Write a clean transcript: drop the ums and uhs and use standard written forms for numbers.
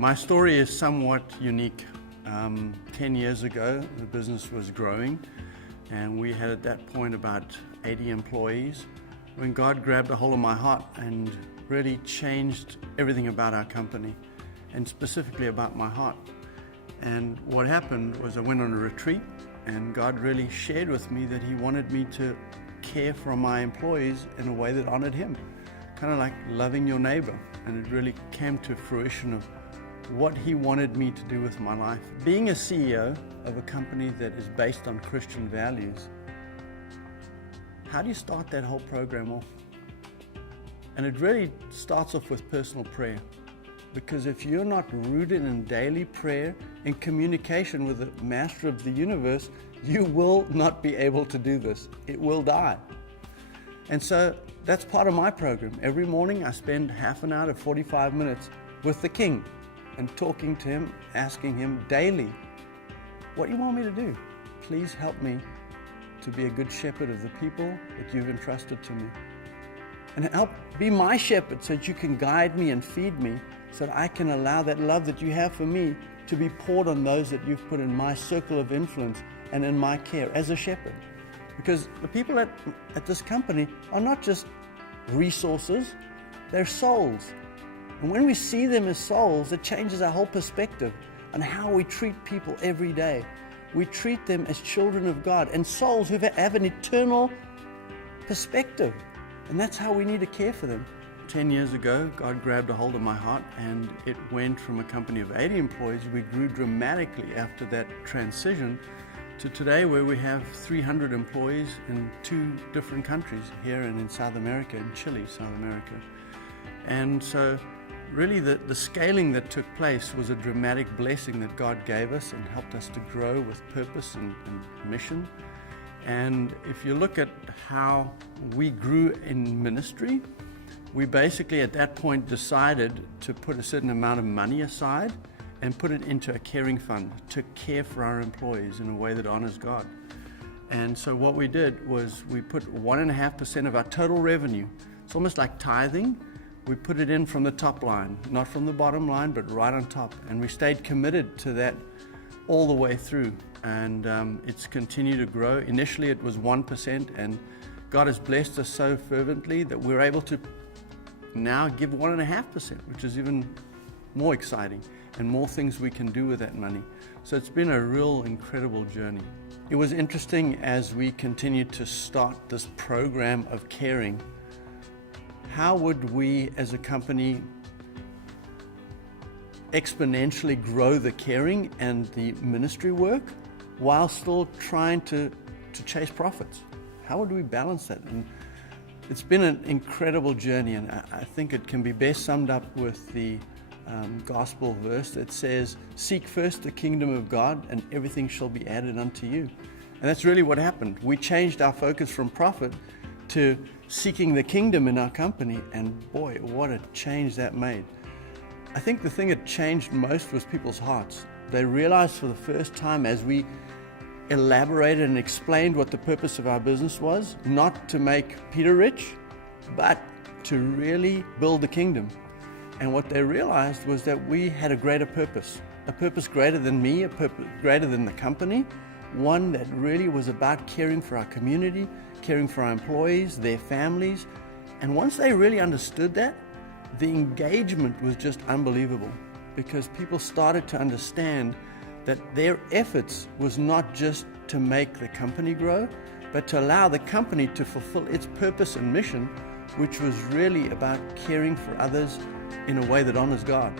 My story is somewhat unique. 10 years ago, the business was growing, and we had at that point about 80 employees, when God grabbed a hold of my heart and really changed everything about our company, and specifically about my heart. And what happened was I went on a retreat, and God really shared with me that He wanted me to care for my employees in a way that honored Him, kind of like loving your neighbor. And it really came to fruition of what He wanted me to do with my life. Being a CEO of a company that is based on Christian values, how do you start that whole program off? And it really starts off with personal prayer. Because if you're not rooted in daily prayer and communication with the Master of the universe, you will not be able to do this. It will die. And so that's part of my program. Every morning I spend half an hour to 45 minutes with the King and talking to Him, asking Him daily, what do you want me to do? Please help me to be a good shepherd of the people that You've entrusted to me. And help be my shepherd so that You can guide me and feed me, so that I can allow that love that You have for me to be poured on those that You've put in my circle of influence and in my care as a shepherd. Because the people at this company are not just resources, they're souls. And when we see them as souls, it changes our whole perspective on how we treat people every day. We treat them as children of God and souls who have an eternal perspective. And that's how we need to care for them. 10 years ago, God grabbed a hold of my heart, and it went from a company of 80 employees. We grew dramatically after that transition to today, where we have 300 employees in 2 different countries, here and in South America, in Chile, South America. And so really the scaling that took place was a dramatic blessing that God gave us and helped us to grow with purpose and mission. And if you look at how we grew in ministry, we basically at that point decided to put a certain amount of money aside and put it into a caring fund to care for our employees in a way that honors God. And so what we did was we put 1.5% of our total revenue. It's almost like tithing. We put it in from the top line, not from the bottom line, but right on top. And we stayed committed to that all the way through. And it's continued to grow. Initially it was 1%, and God has blessed us so fervently that we're able to now give 1.5%, which is even more exciting, and more things we can do with that money. So it's been a real incredible journey. It was interesting as we continued to start this program of caring. How would we as a company exponentially grow the caring and the ministry work while still trying to chase profits? How would we balance that? And it's been an incredible journey, and I think it can be best summed up with the gospel verse that says, "Seek first the kingdom of God, and everything shall be added unto you." And that's really what happened. We changed our focus from profit to seeking the kingdom in our company, and boy, what a change that made. I think the thing that changed most was people's hearts. They realized for the first time, as we elaborated and explained what the purpose of our business was, not to make Peter rich, but to really build the kingdom. And what they realized was that we had a greater purpose, a purpose greater than me, a purpose greater than the company, one that really was about caring for our community, caring for our employees, their families. And once they really understood that, the engagement was just unbelievable, because people started to understand that their efforts was not just to make the company grow, but to allow the company to fulfill its purpose and mission, which was really about caring for others in a way that honors God.